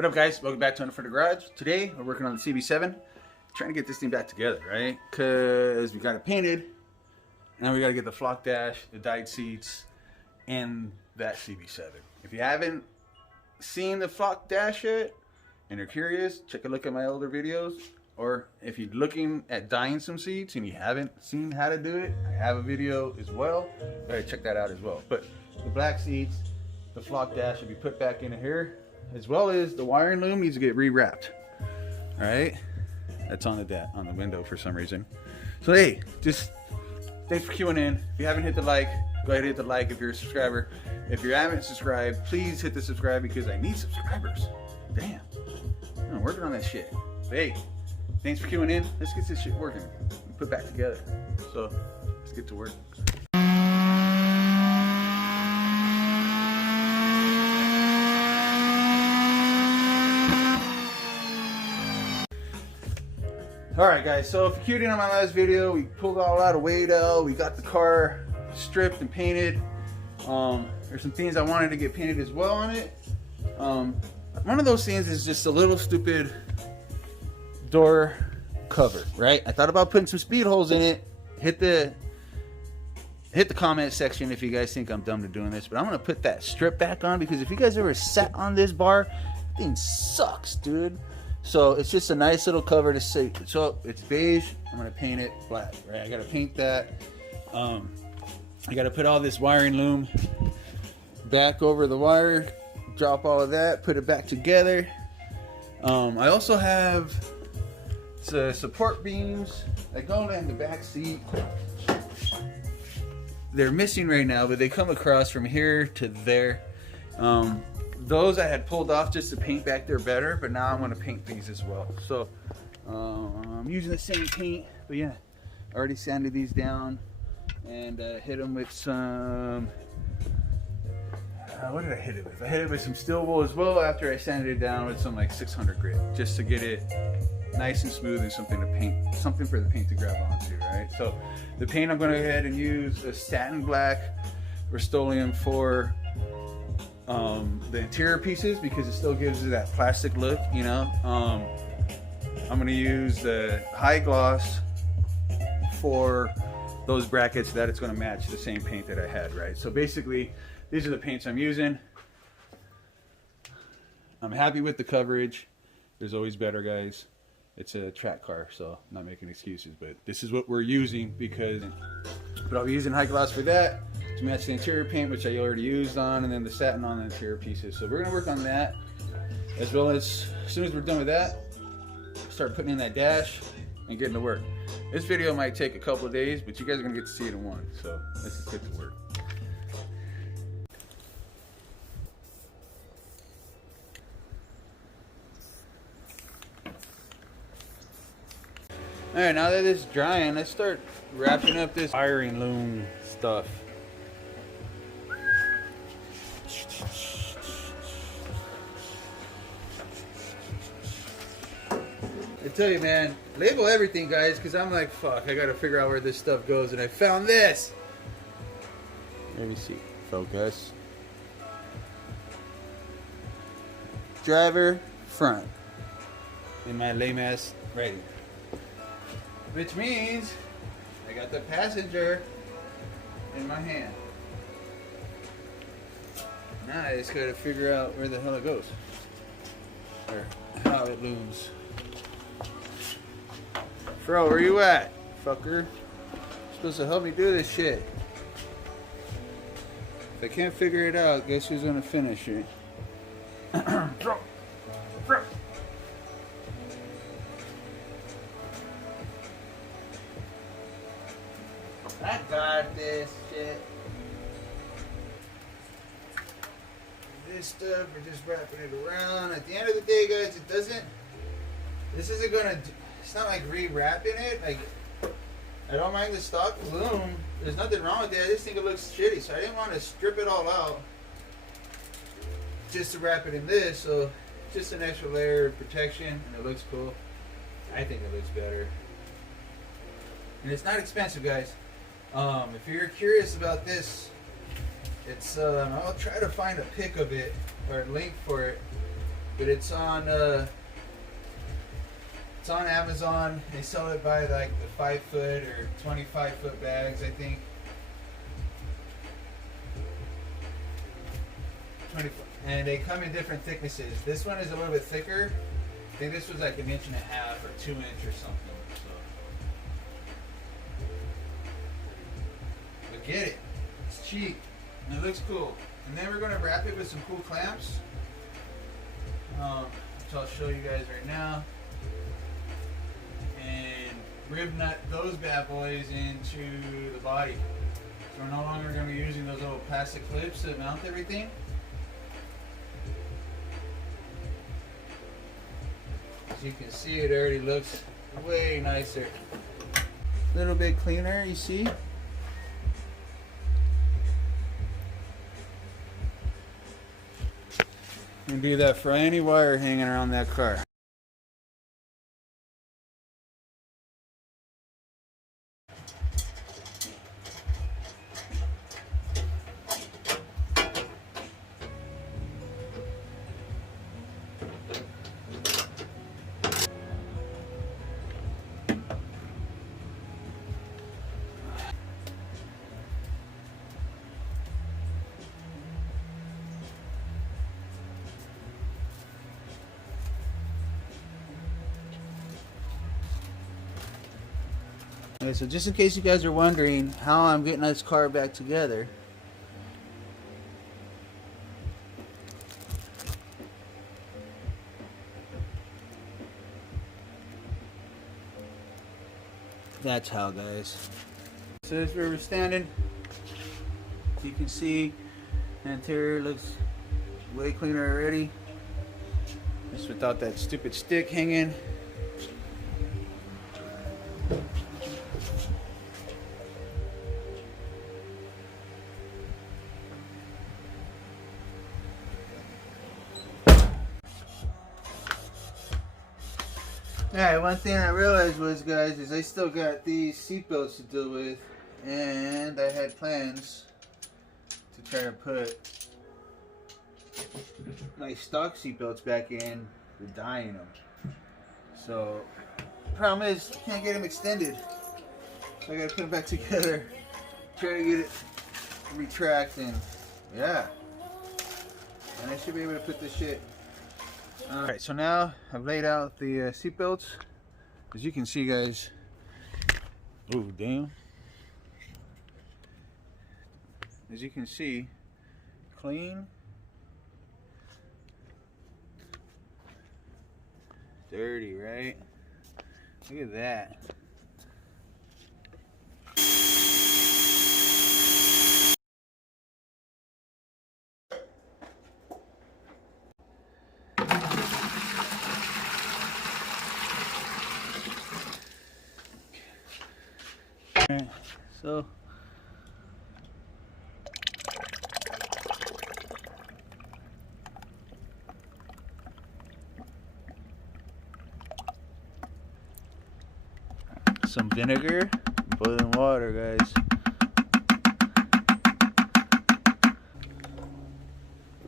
What up, guys? Welcome back to Under for the Garage. Today we're working on the CB7, trying to get this thing back together, right? Because we got it painted, now we got to get the flock dash, the dyed seats, and that CB7. If you haven't seen the flock dash yet and you're curious, check a look at my older videos. Or if you're looking at dyeing some seats and you haven't seen how to do it, I have a video as well. Go ahead, check that out as well. But the black seats, the flock dash will be put back in here, as well as the wiring loom needs to get rewrapped. All right, that's on the window for some reason. So hey, just thanks for queuing in. If you haven't hit the like, go ahead and hit the like if you're a subscriber. If you haven't subscribed, please hit the subscribe because I need subscribers. Damn, I'm working on that shit. But hey, thanks for queuing in. Let's get this shit working and put back together. So let's get to work. Alright guys, so if you queued in on my last video, we pulled all out of Wado, we got the car stripped and painted. There's some things I wanted to get painted as well on it. One of those things is just a little stupid door cover, right? I thought about putting some speed holes in it. Hit the comment section if you guys think I'm dumb to doing this, but I'm gonna put that strip back on because if you guys ever sat on this bar, that thing sucks, dude. So it's just a nice little cover to say. So it's beige. I'm gonna paint it black, right? I gotta paint that. I gotta put all this wiring loom back over the wire, drop all of that, put it back together. I also have the support beams that go in the back seat. They're missing right now, but they come across from here to there. Those I had pulled off just to paint back there better, but now I'm going to paint these as well. So I'm using the same paint, but yeah, I already sanded these down and hit them with some, what did I hit it with? I hit it with some steel wool as well after I sanded it down with some like 600 grit, just to get it nice and smooth and something to paint, something for the paint to grab onto, right? So the paint I'm going to go ahead and use a satin black Rust-Oleum for the interior pieces because it still gives it that plastic look, you know. I'm going to use the high gloss for those brackets that it's going to match the same paint that I had, right? So basically these are the paints I'm using. I'm happy with the coverage. There's always better, guys. It's a track car, so I'm not making excuses, but this is what we're using because, but I'll be using high gloss for that to match the interior paint, which I already used on, and then the satin on the interior pieces. So we're gonna work on that, as well as soon as we're done with that, start putting in that dash and getting to work. This video might take a couple of days, but you guys are gonna get to see it in one. So let's just get to work. Alright, now that it's drying, let's start wrapping up this wiring loom stuff. I tell you, man, label everything, guys, because I'm like, fuck, I gotta figure out where this stuff goes, and I found this! Let me see, focus. Driver front. In my lame ass writing. Which means I got the passenger in my hand. Now I just gotta figure out where the hell it goes. Or how it looms. Bro, where you at, fucker? You're supposed to help me do this shit. If I can't figure it out, guess who's gonna finish it? Bro. I got this shit. This stuff, we're just wrapping it around. At the end of the day, guys, this isn't gonna, it's not like re-wrapping it. Like, I don't mind the stock loom. There's nothing wrong with it. I just think it looks shitty. So I didn't want to strip it all out just to wrap it in this. So just an extra layer of protection, and it looks cool. I think it looks better. And it's not expensive, guys. If you're curious about this, it's I'll try to find a pic of it or a link for it but it's on Amazon. They sell it by like the 5-foot or 25-foot bags, I think. 20, and they come in different thicknesses. This one is a little bit thicker. I think this was like 1.5 inches or 2 inches or something. So, but get it. It's cheap and it looks cool. And then we're going to wrap it with some cool clamps, which I'll show you guys right now. And rib nut those bad boys into the body. So we're no longer going to be using those little plastic clips to mount everything. As you can see, it already looks way nicer. A little bit cleaner, you see? You can do that for any wire hanging around that car. Okay, so just in case you guys are wondering how I'm getting this car back together, that's how, guys. So this is where we're standing. You can see the interior looks way cleaner already, just without that stupid stick hanging. Alright, one thing I realized was, guys, is I still got these seatbelts to deal with, and I had plans to try to put my stock seatbelts back in with dyeing them. So, problem is, I can't get them extended. So I gotta put them back together, try to get it to retract, and yeah. And I should be able to put this shit. Alright, so now I've laid out the seat belts. As you can see, guys. Oh, damn. As you can see, clean, dirty, right? Look at that. So some vinegar, boiling water, guys.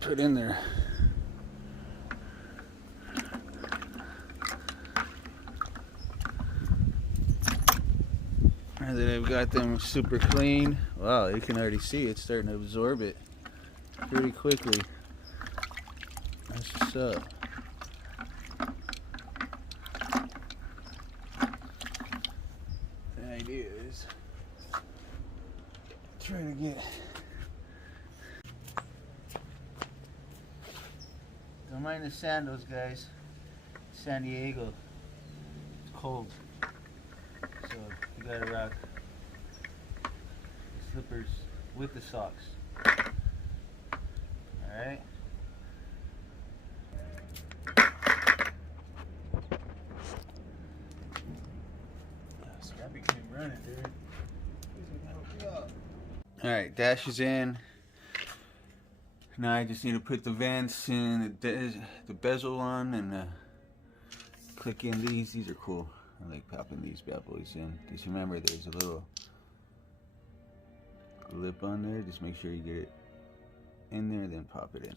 Put in there. Now that I've got them super clean, wow, you can already see it's starting to absorb it pretty quickly. That's what's up. The idea is try to get, don't mind the sandals, guys. San Diego, it's cold. So you gotta rock slippers with the socks. Alright. Scrappy came running, dude. Alright, dash is in. Now I just need to put the vents and the bezel on and click in these. These are cool. I like popping these bad boys in. Just remember there's a little lip on there. Just make sure you get it in there, then pop it in.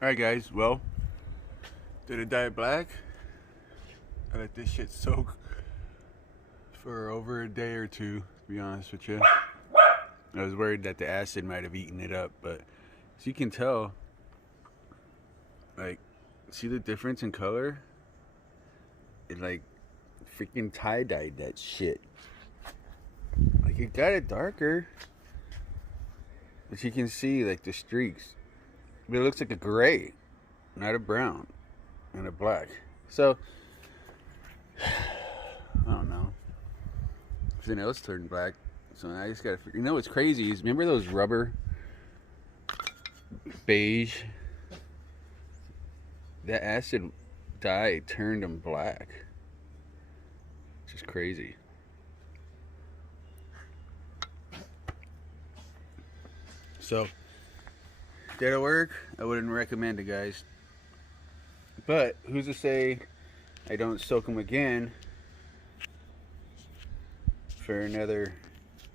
Alright guys, well, did it dye black? I let this shit soak for over a day or two, to be honest with you. I was worried that the acid might have eaten it up, but as you can tell, like, see the difference in color? It like freaking tie-dyed that shit. Like, it got it darker, but you can see like the streaks. But it looks like a gray, not a brown, and a black. So, I don't know. Everything else turned black. So I just gotta figure. You know what's crazy is, remember those rubber beige? That acid dye turned them black. It's just crazy. So, did it work? I wouldn't recommend it, guys. But who's to say I don't soak them again for another?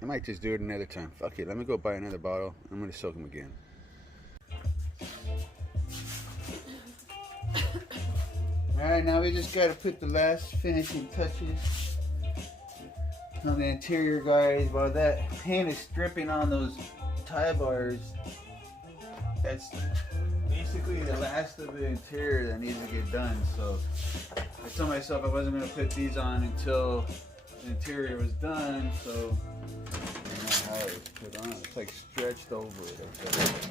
I might just do it another time. Fuck it. Let me go buy another bottle. I'm gonna soak them again. Alright, now we just gotta put the last finishing touches on the interior, guys. While that paint is dripping on those tie bars, that's basically the last of the interior that needs to get done. So I told myself I wasn't going to put these on until the interior was done. So I don't know how it's put on. It's like stretched over it. Okay.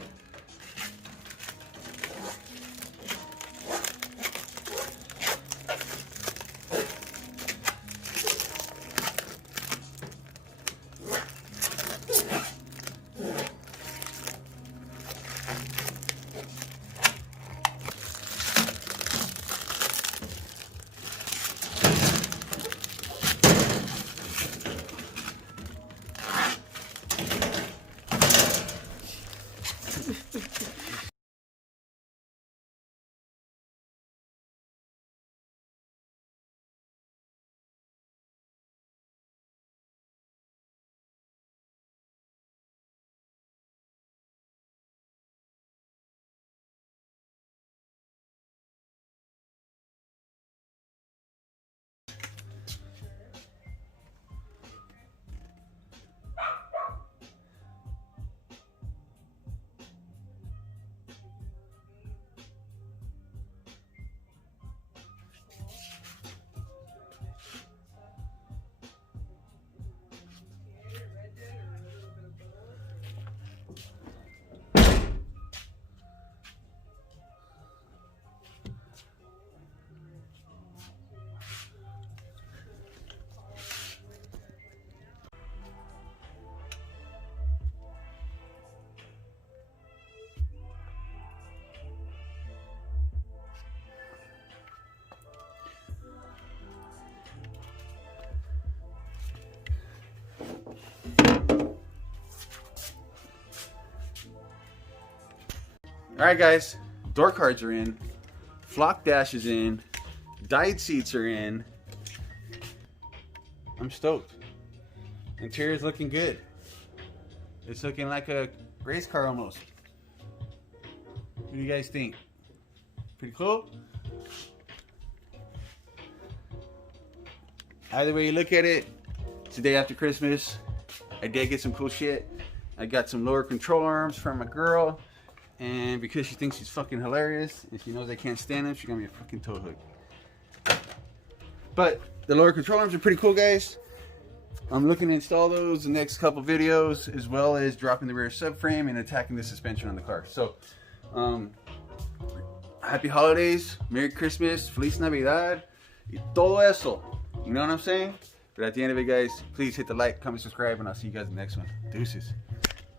Alright guys, door cards are in, flock dash is in, dyed seats are in. I'm stoked. Interior's looking good. It's looking like a race car almost. What do you guys think? Pretty cool? Either way you look at it, it's the day after Christmas. I did get some cool shit. I got some lower control arms from my girl. And because she thinks she's fucking hilarious and she knows I can't stand him, she's gonna be a fucking tow hook. But the lower control arms are pretty cool, guys. I'm looking to install those in the next couple videos, as well as dropping the rear subframe and attacking the suspension on the car. So, happy holidays, Merry Christmas, Feliz Navidad, y todo eso. You know what I'm saying? But at the end of it, guys, please hit the like, comment, subscribe, and I'll see you guys in the next one. Deuces.